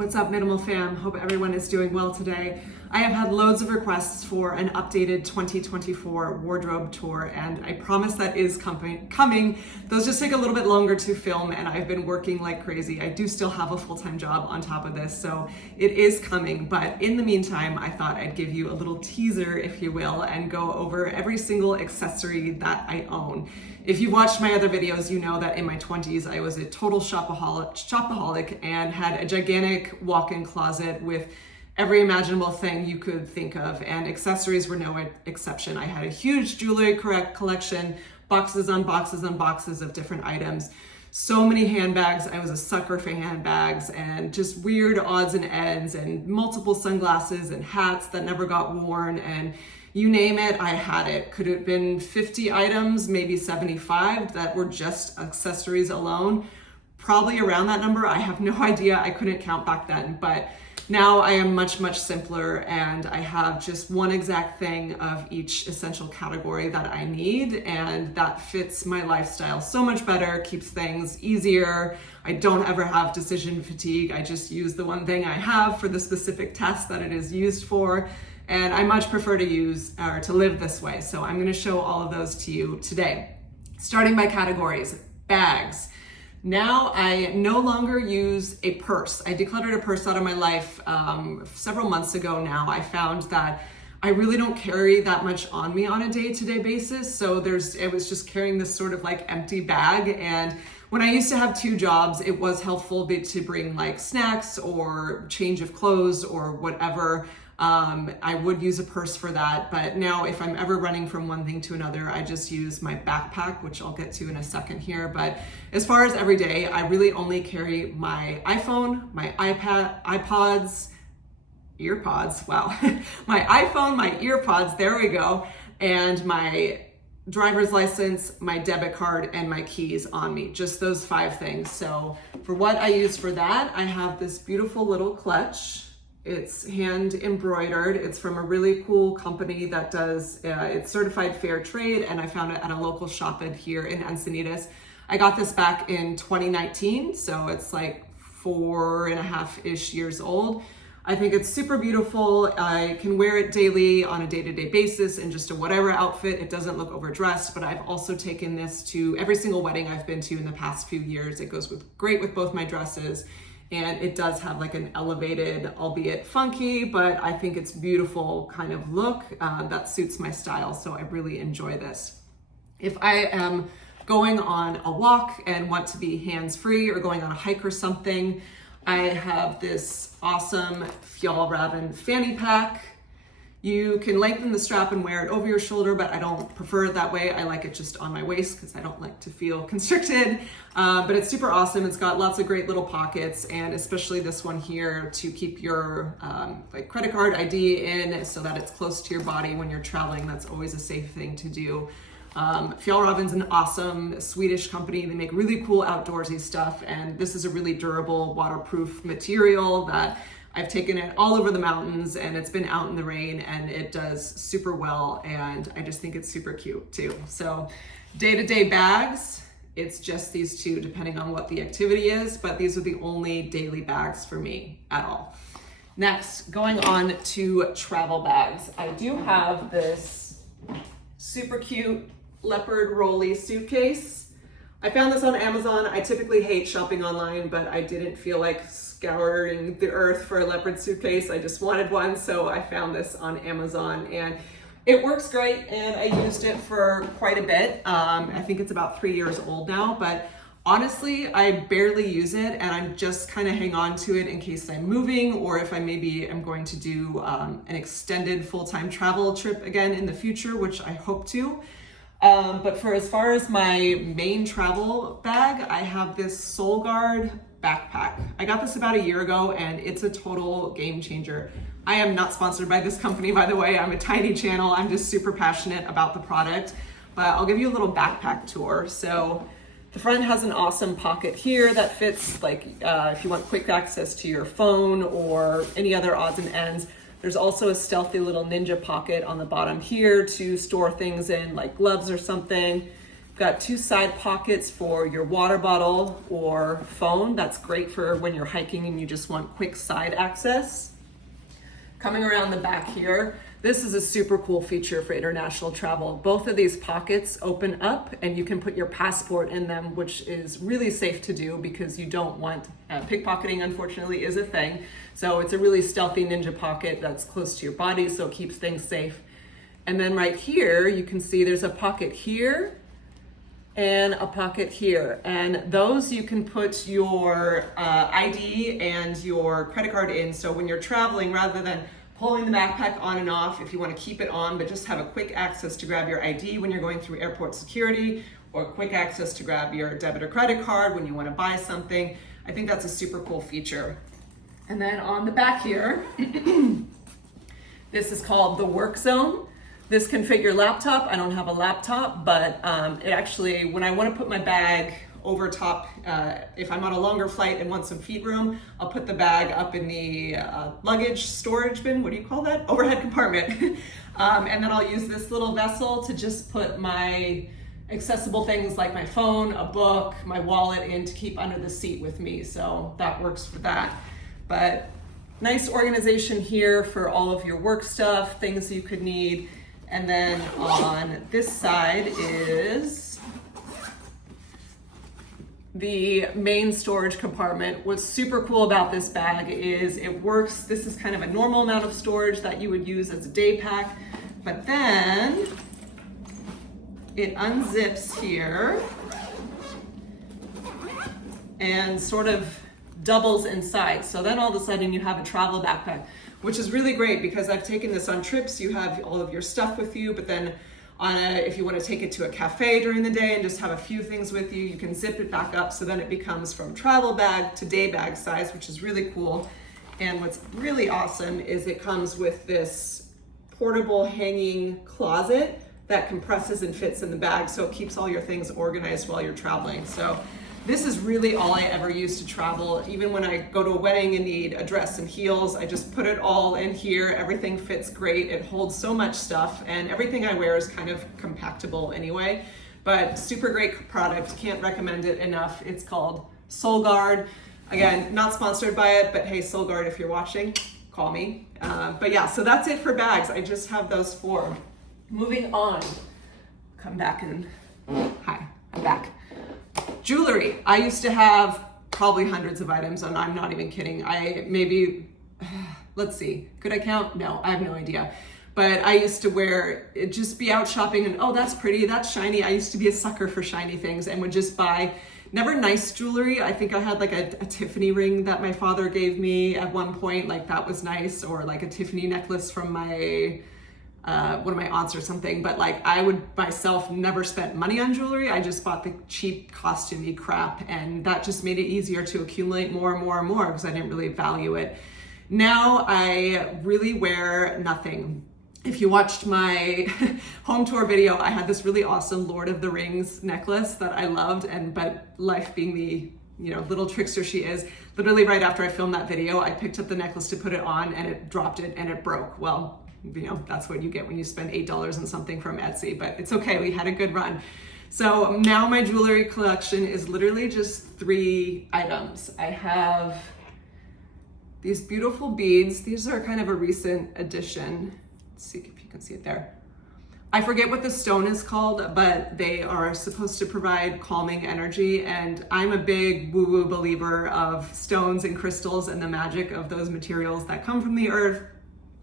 What's up, Minimal fam? Hope everyone is doing well today. I have had loads of requests for an updated 2024 wardrobe tour, and I promise that is coming. Those just take a little bit longer to film, and I've been working like crazy. I do still have a full-time job on top of this, so it is coming. But in the meantime, I thought I'd give you a little teaser, if you will, and go over every single accessory that I own. If you've watched my other videos, you know that in my 20s, I was a total shopaholic and had a gigantic walk-in closet with every imaginable thing you could think of, and accessories were no exception. I had a huge jewelry collection, boxes on boxes on boxes of different items. So many handbags. I was a sucker for handbags, and just weird odds and ends, and multiple sunglasses and hats that never got worn, and you name it, I had it. Could have been 50 items, maybe 75 that were just accessories alone. Probably around that number. I have no idea. I couldn't count back then, but now I am much, much simpler, and I have just one exact thing of each essential category that I need, and that fits my lifestyle so much better, keeps things easier. I don't ever have decision fatigue. I just use the one thing I have for the specific task that it is used for. And I much prefer to live this way. So I'm gonna show all of those to you today. Starting by categories, bags. Now I no longer use a purse. I decluttered a purse out of my life several months ago now. I found that I really don't carry that much on me on a day-to-day basis. So it was just carrying this sort of like empty bag. And when I used to have 2 jobs, it was helpful to bring like snacks or change of clothes or whatever. I would use a purse for that, but now if I'm ever running from one thing to another, I just use my backpack, which I'll get to in a second here. But as far as every day, I really only carry my iPhone, my iPad, earpods, wow. My iPhone, my earpods, there we go, and my driver's license, my debit card, and my keys on me. Just those 5 things. So for what I use for that, I have this beautiful little clutch. It's hand embroidered. It's from a really cool company that does, it's certified fair trade, and I found it at a local shop here in Encinitas. I got this back in 2019, so it's like 4.5-ish years old. I think it's super beautiful. I can wear it daily on a day-to-day basis in just a whatever outfit. It doesn't look overdressed, but I've also taken this to every single wedding I've been to in the past few years. It goes great with both my dresses. And it does have like an elevated, albeit funky, but I think it's beautiful kind of look that suits my style. So I really enjoy this. If I am going on a walk and want to be hands-free or going on a hike or something, I have this awesome Fjallraven fanny pack. You can lengthen the strap and wear it over your shoulder, but I don't prefer it that way. I like it just on my waist because I don't like to feel constricted. But it's super awesome. It's got lots of great little pockets, and especially this one here to keep your like credit card ID in so that it's close to your body when you're traveling. That's always a safe thing to do. Fjallraven's an awesome Swedish company. They make really cool outdoorsy stuff, and this is a really durable, waterproof material that I've taken it all over the mountains, and it's been out in the rain, and it does super well, and I just think it's super cute too. So day-to-day bags, it's just these 2 depending on what the activity is, but these are the only daily bags for me at all. Next, going on to travel bags. I do have this super cute leopard rolly suitcase. I found this on Amazon. I typically hate shopping online, but I didn't feel like scouring the earth for a leopard suitcase. I just wanted one, so I found this on Amazon, and it works great, and I used it for quite a bit. I think it's about 3 years old now, but honestly, I barely use it, and I'm just kind of hang on to it in case I'm moving, or if I maybe am going to do an extended full-time travel trip again in the future, which I hope to. But for as far as my main travel bag, I have this Soul Guard backpack. I got this about a year ago, and it's a total game changer. I am not sponsored by this company, by the way. I'm a tiny channel. I'm just super passionate about the product, but I'll give you a little backpack tour. So the front has an awesome pocket here that fits like if you want quick access to your phone or any other odds and ends. There's also a stealthy little ninja pocket on the bottom here to store things in, like gloves or something. Got 2 side pockets for your water bottle or phone. That's great for when you're hiking and you just want quick side access. Coming around the back here, this is a super cool feature for international travel. Both of these pockets open up and you can put your passport in them, which is really safe to do because you don't want, pickpocketing unfortunately is a thing. So it's a really stealthy ninja pocket that's close to your body, so it keeps things safe. And then right here, you can see there's a pocket here and a pocket here. And those you can put your ID and your credit card in. So when you're traveling, rather than pulling the backpack on and off, if you want to keep it on, but just have a quick access to grab your ID when you're going through airport security, or quick access to grab your debit or credit card when you want to buy something. I think that's a super cool feature. And then on the back here, this is called the work zone. This can fit your laptop. I don't have a laptop, but it actually, when I want to put my bag over top, if I'm on a longer flight and want some feet room, I'll put the bag up in the luggage storage bin. What do you call that? Overhead compartment. And then I'll use this little vessel to just put my accessible things like my phone, a book, my wallet in to keep under the seat with me. So that works for that. But nice organization here for all of your work stuff, things you could need. And then on this side is the main storage compartment. What's super cool about this bag is it works. This is kind of a normal amount of storage that you would use as a day pack, but then it unzips here and sort of doubles in size. So then all of a sudden you have a travel backpack, which is really great because I've taken this on trips. You have all of your stuff with you, but then if you want to take it to a cafe during the day and just have a few things with you, you can zip it back up. So then it becomes from travel bag to day bag size, which is really cool. And what's really awesome is it comes with this portable hanging closet that compresses and fits in the bag. So it keeps all your things organized while you're traveling. So this is really all I ever use to travel. Even when I go to a wedding and need a dress and heels, I just put it all in here. Everything fits great. It holds so much stuff, and everything I wear is kind of compactable anyway. But super great product. Can't recommend it enough. It's called Soul Guard. Again, not sponsored by it, but hey, Soul Guard, if you're watching, call me. But yeah, so that's it for bags. I just have those 4. Moving on. Come back and hi, I'm back. Jewelry. I used to have probably hundreds of items, and I'm not even kidding. Let's see, could I count? No, I have no idea. But I used to just be out shopping and, oh, that's pretty, that's shiny. I used to be a sucker for shiny things and would just buy, never nice jewelry. I think I had like a Tiffany ring that my father gave me at one point, like that was nice, or like a Tiffany necklace from one of my aunts or something, but like I would myself never spent money on jewelry. I just bought the cheap costumey crap, and that just made it easier to accumulate more and more and more because I didn't really value it. Now I really wear nothing. If you watched my home tour video, I had this really awesome Lord of the Rings necklace that I loved, but life being the little trickster she is, literally right after I filmed that video, I picked up the necklace to put it on and it dropped it and it broke. Well, that's what you get when you spend $8 on something from Etsy, but it's okay. We had a good run. So now my jewelry collection is literally just 3 items. I have these beautiful beads. These are kind of a recent addition. Let's see if you can see it there. I forget what the stone is called, but they are supposed to provide calming energy. And I'm a big woo-woo believer of stones and crystals and the magic of those materials that come from the earth.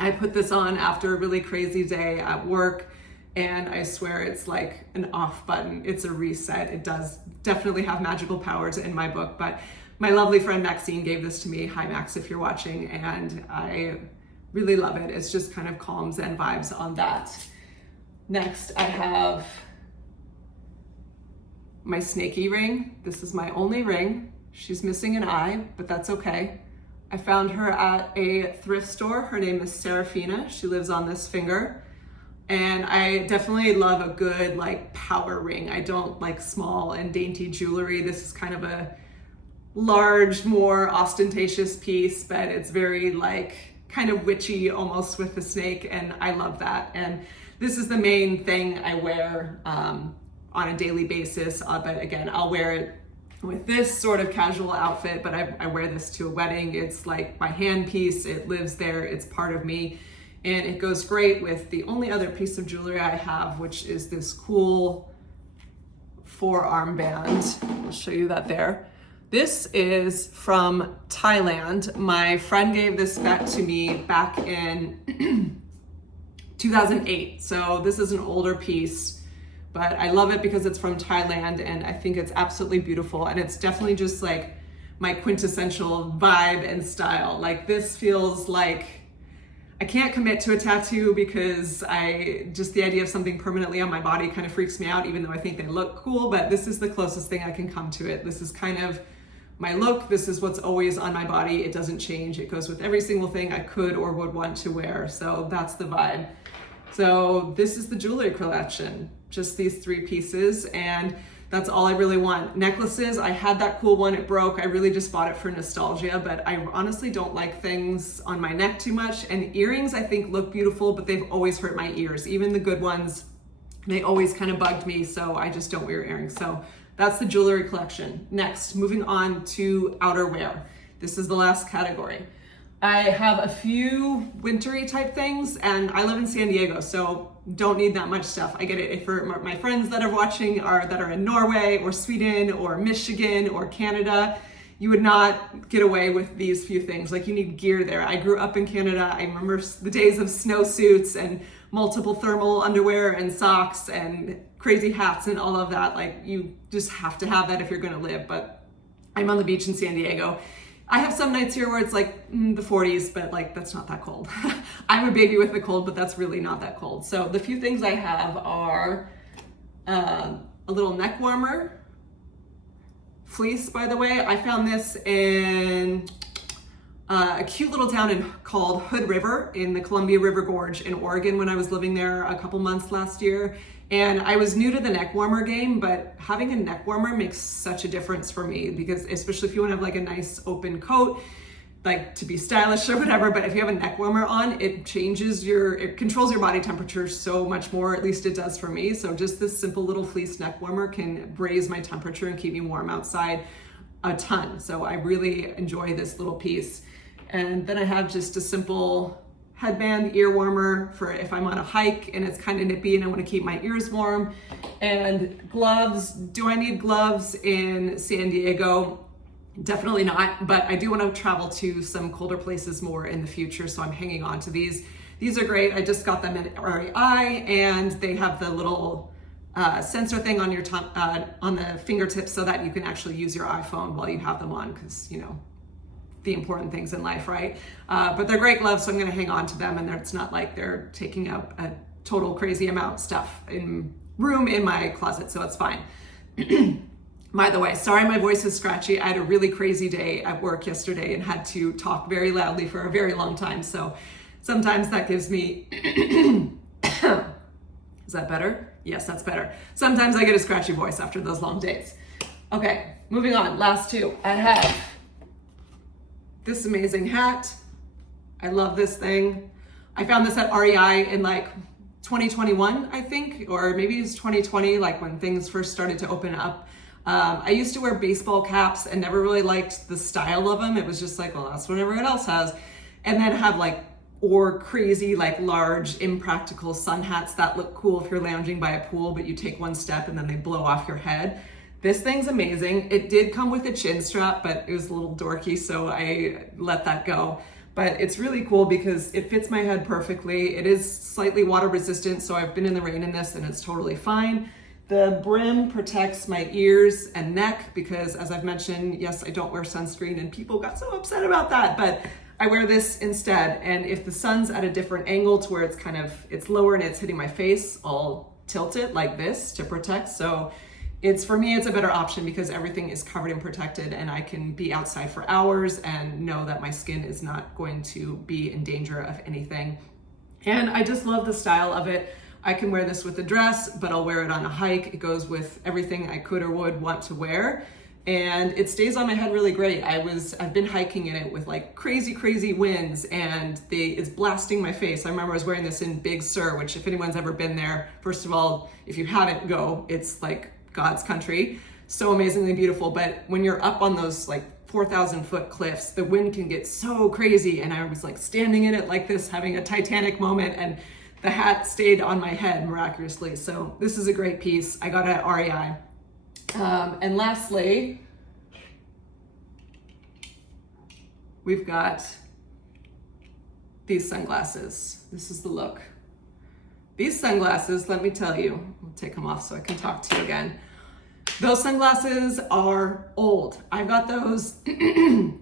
I put this on after a really crazy day at work, and I swear it's like an off button. It's a reset. It does definitely have magical powers in my book, but my lovely friend Maxine gave this to me. Hi Max, if you're watching, and I really love it. It's just kind of calm Zen vibes on that. Next, I have my snaky ring. This is my only ring. She's missing an eye, but that's okay. I found her at a thrift store. Her name is Serafina. She lives on this finger. And I definitely love a good like power ring. I don't like small and dainty jewelry. This is kind of a large, more ostentatious piece, but it's very like kind of witchy almost with the snake, and I love that. And this is the main thing I wear on a daily basis, but again, I'll wear it with this sort of casual outfit, but I wear this to a wedding. It's like my handpiece, it lives there, it's part of me. And it goes great with the only other piece of jewelry I have, which is this cool forearm band. I'll show you that there. This is from Thailand. My friend gave this set to me back in 2008. So this is an older piece, but I love it because it's from Thailand and I think it's absolutely beautiful. And it's definitely just like my quintessential vibe and style. Like this feels like, I can't commit to a tattoo because just the idea of something permanently on my body kind of freaks me out, even though I think they look cool, but this is the closest thing I can come to it. This is kind of my look. This is what's always on my body. It doesn't change. It goes with every single thing I could or would want to wear. So that's the vibe. So this is the jewelry collection, just these 3 pieces. And that's all I really want. Necklaces, I had that cool one, it broke. I really just bought it for nostalgia, but I honestly don't like things on my neck too much. And earrings I think look beautiful, but they've always hurt my ears. Even the good ones, they always kind of bugged me, so I just don't wear earrings. So that's the jewelry collection. Next, moving on to outerwear. This is the last category. I have a few wintry type things, and I live in San Diego, so don't need that much stuff. I get it for my friends that are watching that are in Norway or Sweden or Michigan or Canada. You would not get away with these few things. Like you need gear there. I grew up in Canada. I remember the days of snowsuits and multiple thermal underwear and socks and crazy hats and all of that. Like you just have to have that if you're gonna live. But I'm on the beach in San Diego. I have some nights here where it's like the 40s, but like that's not that cold. I'm a baby with the cold, but that's really not that cold. So the few things I have are a little neck warmer, fleece, by the way. I found this in a cute little town called Hood River in the Columbia River Gorge in Oregon when I was living there a couple months last year. And I was new to the neck warmer game, but having a neck warmer makes such a difference for me because especially if you want to have like a nice open coat, like to be stylish or whatever, but if you have a neck warmer on, it controls your body temperature so much more, at least it does for me. So just this simple little fleece neck warmer can raise my temperature and keep me warm outside a ton. So I really enjoy this little piece. And then I have just a simple headband, ear warmer for if I'm on a hike and it's kind of nippy and I want to keep my ears warm. And gloves. Do I need gloves in San Diego? Definitely not, but I do want to travel to some colder places more in the future, so I'm hanging on to these. These are great. I just got them at REI and they have the little sensor thing on your on the fingertips so that you can actually use your iPhone while you have them on, because you know, the important things in life, right? But they're great gloves, so I'm gonna hang on to them, and it's not like they're taking up a total crazy amount of stuff in room in my closet, so it's fine. By the way, sorry my voice is scratchy. I had a really crazy day at work yesterday and had to talk very loudly for a very long time, so sometimes that gives me, is that better? Yes, that's better. Sometimes I get a scratchy voice after those long days. Okay, moving on, last 2. I have this amazing hat. I love this thing. I found this at REI in like 2021, I think, or maybe it was 2020, like when things first started to open up. I used to wear baseball caps and never really liked the style of them. It was just like, well, that's what everyone else has. And then have like, or crazy, like large, impractical sun hats that look cool if you're lounging by a pool, but you take one step and then they blow off your head. This thing's amazing. It did come with a chin strap, but it was a little dorky, so I let that go. But it's really cool because it fits my head perfectly. It is slightly water resistant, so I've been in the rain in this and it's totally fine. The brim protects my ears and neck because, as I've mentioned, yes, I don't wear sunscreen and people got so upset about that, but I wear this instead. And if the sun's at a different angle to where it's lower and it's hitting my face, I'll tilt it like this to protect. So for me, it's a better option because everything is covered and protected and I can be outside for hours and know that my skin is not going to be in danger of anything. And I just love the style of it. I can wear this with a dress, but I'll wear it on a hike. It goes with everything I could or would want to wear. and it stays on my head really great. I've been hiking in it with like crazy winds, and it's blasting my face. I remember I was wearing this in Big Sur, which if anyone's ever been there, first of all, if you haven't, go. It's like God's country. So amazingly beautiful. But when you're up on those like 4,000 foot cliffs, the wind can get so crazy. And I was like standing in it like this, having a Titanic moment, and the hat stayed on my head miraculously. So this is a great piece. I got it at REI. And lastly, we've got these sunglasses. This is the look. These sunglasses, let me tell you, I'll take them off so I can talk to you again. Those sunglasses are old. I got those in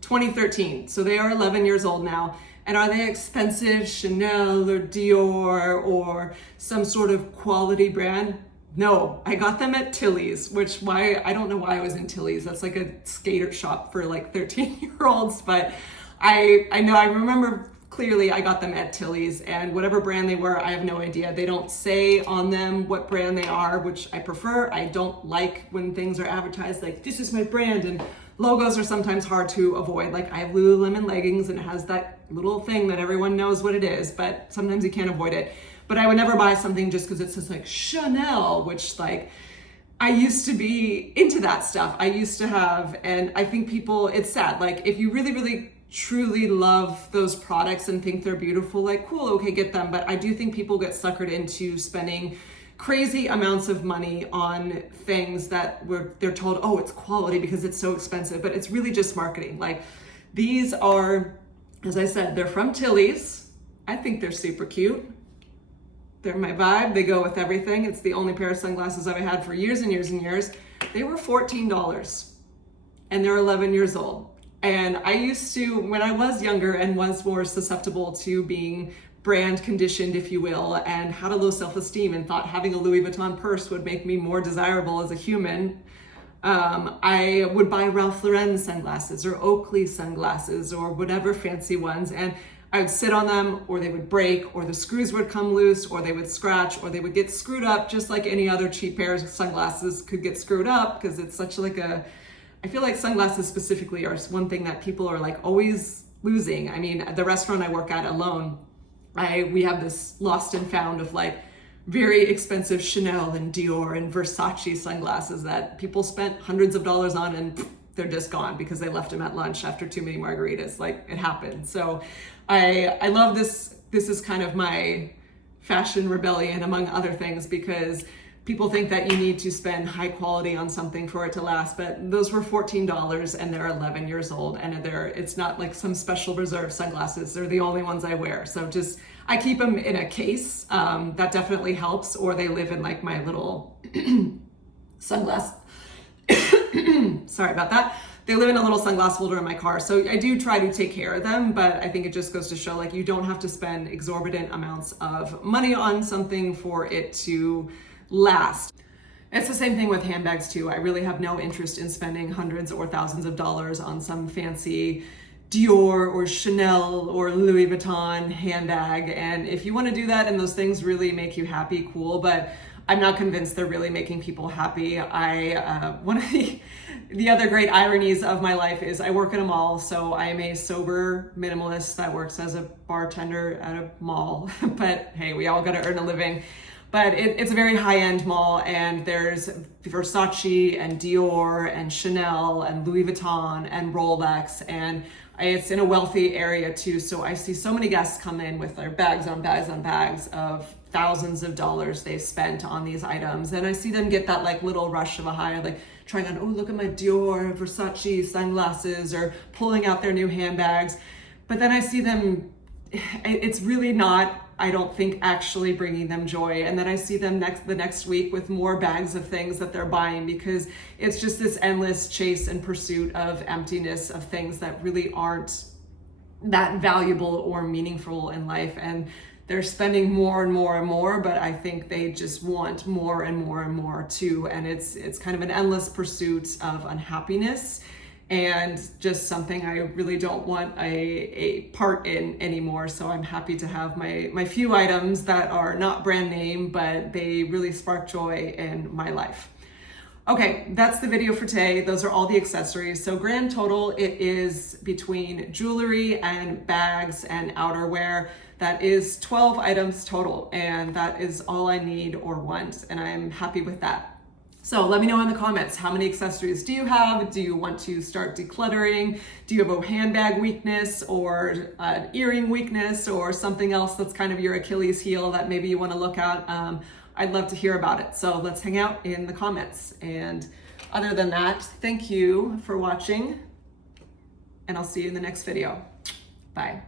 2013. So they are 11 years old now. And are they expensive, Chanel or Dior or some sort of quality brand? No, I got them at Tilly's, I don't know why I was in Tilly's. That's like a skater shop for like 13-year-olds, but I remember clearly I got them at Tilly's, and whatever brand they were, I have no idea. They don't say on them what brand they are, which I prefer. I don't like when things are advertised like, this is my brand, and logos are sometimes hard to avoid. Like I have Lululemon leggings and it has that little thing that everyone knows what it is, but sometimes you can't avoid it. But I would never buy something just because it says like Chanel, which like, I used to be into that stuff. I used to have, and I think people, it's sad. Like if you really truly love those products and think they're beautiful, like cool, okay, get them. But I do think people get suckered into spending crazy amounts of money on things that they're told, oh, it's quality because it's so expensive, but it's really just marketing. Like these are, as I said, they're from Tilly's. I think they're super cute. They're my vibe. They go with everything. It's the only pair of sunglasses I've had for years and years. They were $14 and they're 11 years old. And I used to, when I was younger and was more susceptible to being brand conditioned, if you will, and had a low self-esteem and thought having a Louis Vuitton purse would make me more desirable as a human, I would buy Ralph Lauren sunglasses or Oakley sunglasses or whatever fancy ones. And I would sit on them, or they would break, or the screws would come loose, or they would scratch, or they would get screwed up, just like any other cheap pair of sunglasses could get screwed up, because it's such like I feel like sunglasses specifically are one thing that people are like always losing. I mean, at the restaurant I work at alone, we have this lost and found of like very expensive Chanel and Dior and Versace sunglasses that people spent hundreds of dollars on, and they're just gone because they left them at lunch after too many margaritas. Like it happened. So I love this. This is kind of my fashion rebellion among other things, because people think that you need to spend high quality on something for it to last, but those were $14 and they're 11 years old, and it's not like some special reserve sunglasses. They're the only ones I wear. So I keep them in a case. That definitely helps, or they live in like my little sunglass. Sorry about that. They live in a little sunglass holder in my car. So I do try to take care of them, but I think it just goes to show like you don't have to spend exorbitant amounts of money on something for it to last. It's the same thing with handbags too. I really have no interest in spending hundreds or thousands of dollars on some fancy Dior or Chanel or Louis Vuitton handbag. And if you want to do that and those things really make you happy, cool. But I'm not convinced they're really making people happy. One of the other great ironies of my life is I work at a mall, so I am a sober minimalist that works as a bartender at a mall. But hey, we all got to earn a living. But it's a very high-end mall, and there's Versace and Dior and Chanel and Louis Vuitton and Rolex, and it's in a wealthy area too. So I see so many guests come in with their bags on bags on bags of thousands of dollars they've spent on these items. And I see them get that like little rush of a high, like trying on, oh, look at my Dior, Versace sunglasses, or pulling out their new handbags. But then I see them, it's really not, I don't think, actually bringing them joy. And then I see them the next week with more bags of things that they're buying, because it's just this endless chase and pursuit of emptiness of things that really aren't that valuable or meaningful in life. And they're spending more and more and more, but I think they just want more and more and more too. And it's kind of an endless pursuit of unhappiness, and just something I really don't want a part in anymore. So I'm happy to have my few items that are not brand name, but they really spark joy in my life. Okay, that's the video for today. Those are all the accessories. So grand total, it is between jewelry and bags and outerwear. That is 12 items total, and that is all I need or want, and I'm happy with that. So let me know in the comments, how many accessories do you have? Do you want to start decluttering? Do you have a handbag weakness or an earring weakness or something else that's kind of your Achilles heel that maybe you want to look at? I'd love to hear about it. So let's hang out in the comments. And other than that, thank you for watching, and I'll see you in the next video. Bye.